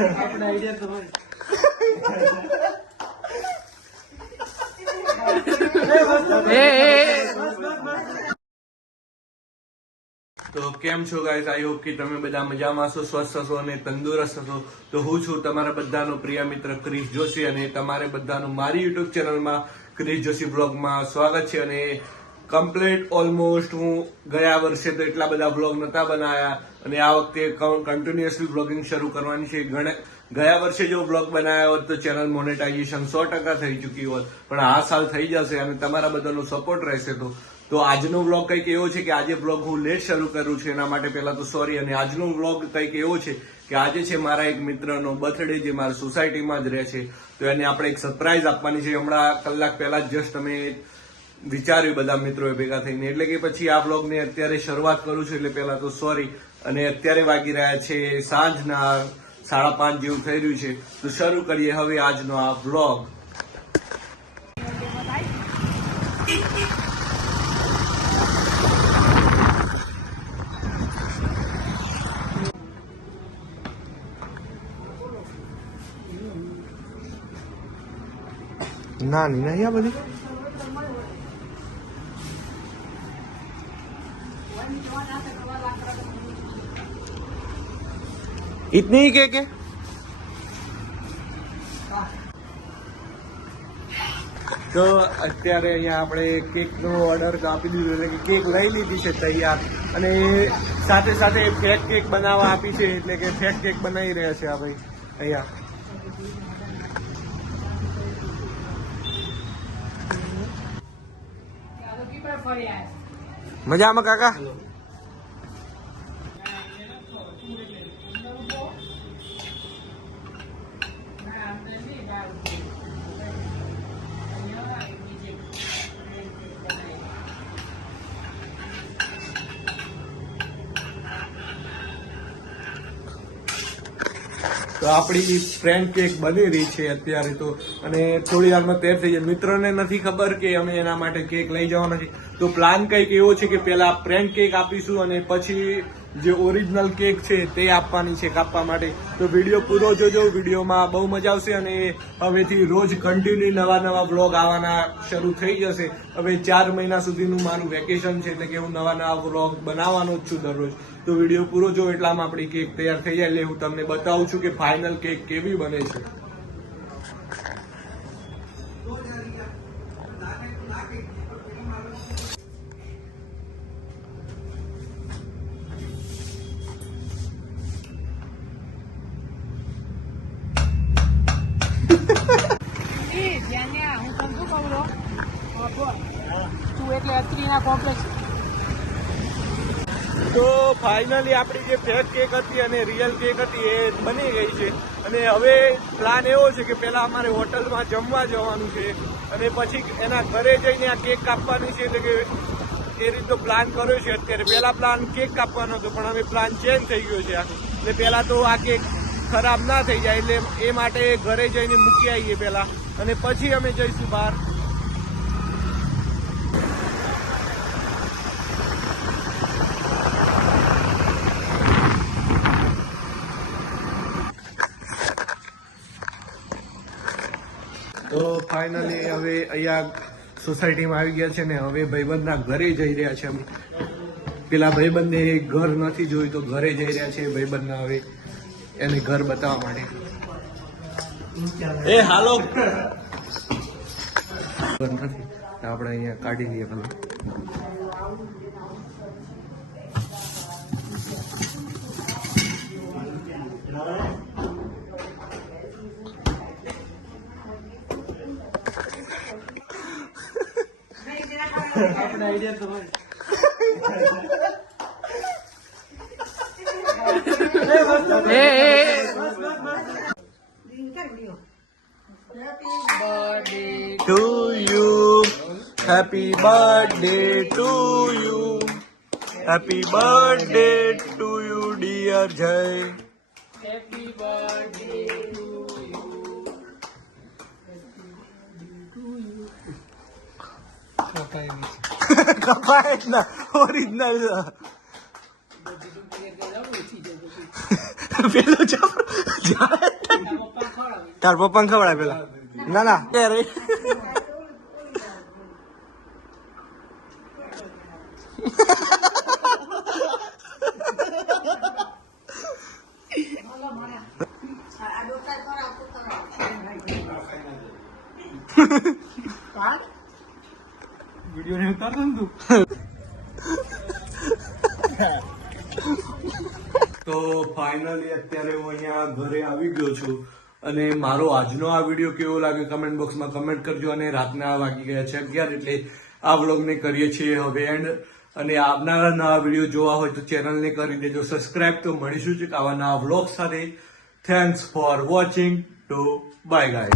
આપણે આઈડિયા તો હોય. તો કેમ છો ગાઈસ આઈ હોપ કે તમે બધા મજામાં છો સ્વસ્થ હશો અને તંદુરસ્ત હશો તો હું છું તમારા બધાનો પ્રિય મિત્ર ક્રિશ જોશી અને તમારે બધાનું મારી યુટ્યુબ ચેનલમાં ક્રિશ જોશી બ્લોગમાં સ્વાગત છે અને કમ્પ્લીટ ઓલમોસ્ટ હું ગયા વર્ષે તો એટલા બધા બ્લોગ નતા બનાવ્યા અને આ વખતે કન્ટિન્યુઅસલી બ્લોગિંગ શરૂ કરવાની છે. ગયા વર્ષે જો બ્લોગ બનાવ્યા હોત તો ચેનલ મોનેટાઇઝેશન સો ટકા થઈ ચૂકી હોત. પણ આ સાલ થઈ જશે અને તમારા બધાનો સપોર્ટ રહેશે તો. તો આજનો વ્લોગ કંઈક એવો છે કે આજે વ્લોગ હું લેટ શરૂ કરું છું, એના માટે પહેલા તો સોરી અને આજનો વ્લોગ કંઈક એવો છે કે આજે છે મારા એક મિત્રનો બર્થડે જે મારા સોસાયટીમાં જ રહે છે. તો એને આપણે એક સરપ્રાઈઝ આપવાની છે. હમણાં કલાક પહેલા જ જસ્ટ અમે વિચાર્યું બધા મિત્રોએ ભેગા થઈને. એટલે કે પછી આ વ્લોગને અત્યારે શરૂઆત કરું છું, એટલે પહેલા તો સોરી અને અત્યારે વાગી રહ્યા છે સાંજના સાડા પાંચ જેવું થઈ રહ્યું છે. તો શરૂ કરીએ હવે આજનો આ બ્લોગ નાની, નહીં આ બધી? इतनी ही केक है તો અત્યારે અહીંયા આપણે કેક નો ઓર્ડર આપી દીધો એટલે કે કેક લઈ લીધી છે તૈયાર અને સાથે સાથે ફેક કેક બનાવવા આપી છે એટલે કે ફેક કેક બનાવી રહ્યા છે આ ભાઈ અહીંયા મજામાં કાકા તો આપણી ફ્રેન્ડ કેક બની રહી છે અત્યારે તો. અને થોડી વારમાં તૈયાર થઈ જાય. મિત્રોને નથી ખબર કે અમે એના માટે કેક લઈ જવાના છે. તો પ્લાન કંઈક એવો છે કે પહેલાં ફ્રેન્ડ કેક આપીશું અને પછી જે ઓરિજિનલ કેક છે તે આપવાની છે કાપવા માટે. તો વીડિયો પૂરો જોજો. વિડીયોમાં બહુ મજા આવશે અને હવેથી રોજ કન્ટિન્યુ નવા નવા બ્લોગ આવવાના શરૂ થઈ જશે. હવે ચાર મહિના સુધીનું મારું વેકેશન છે એટલે કે હું નવા નવા બ્લોગ બનાવવાનો જ છું દરરોજ. તો વીડિયો પૂરો જો એટલામાં આપણી કેક તૈયાર થઈ જાય એટલે હું તમને બતાવું છું કે ફાઇનલ કેક કેવી બને છે. તું ફાઇનલી આપણી જે ફેક કેક હતી અને રિયલ કેક હતી એ બની ગઈ છે. અને હવે પ્લાન એવો છે કે પહેલાં અમારે હોટલમાં જમવા જવાનું છે અને પછી એના ઘરે જઈને આ કેક કાપવાની છે એટલે કે એ રીતનો પ્લાન કર્યો છે અત્યારે. પહેલાં પ્લાન કેક કાપવાનો હતો, પણ હવે પ્લાન ચેન્જ થઈ ગયો છે એટલે પહેલાં તો આ કેક ખરાબ ના થઈ જાય એટલે એ માટે ઘરે જઈને મૂકી આવીએ પહેલા. અને પછી અમે જઈશું બહાર. તો ફાઇનલી હવે અહીંયા સોસાયટીમાં આવી ગયા છે ને હવે ભાઈબંધના ઘરે જઈ રહ્યા છે અમે. પેલા ભાઈબંધને ઘર નથી જોયું તો ઘરે જઈ રહ્યા છે ભાઈબંધના હવે એને ઘર બતાવવા માટે. એ હાલો. આપણે અહીંયા કાઢી લઈએ પેલા આપણે આઈડિયા તો હોય to you. Happy birthday to you. Happy birthday to you, dear Jay. Happy birthday to you. Kapait na, original na. Pero jabro, jabro. તાર પપ્પાને ખવડાય પેલા. ના ના. ને ને તો ફાઇનલી અત્યારે હું અહીંયા ઘરે આવી ગયો છું. અને મારો આજનો આ વીડિયો કેવો લાગ્યો કમેન્ટ બોક્સમાં કમેન્ટ કરજો અને રાતના વાગી ગયા છે અગિયાર એટલે આ વ્લોગને કરીએ છીએ હવે એન્ડ અને આવનારા નવા વીડિયો જોવા હોય તો ચેનલને કરી દેજો. સબસ્ક્રાઇબ તો મળીશું જ આવા નવા વ્લોગ સાથે. Thanks for watching to bye guy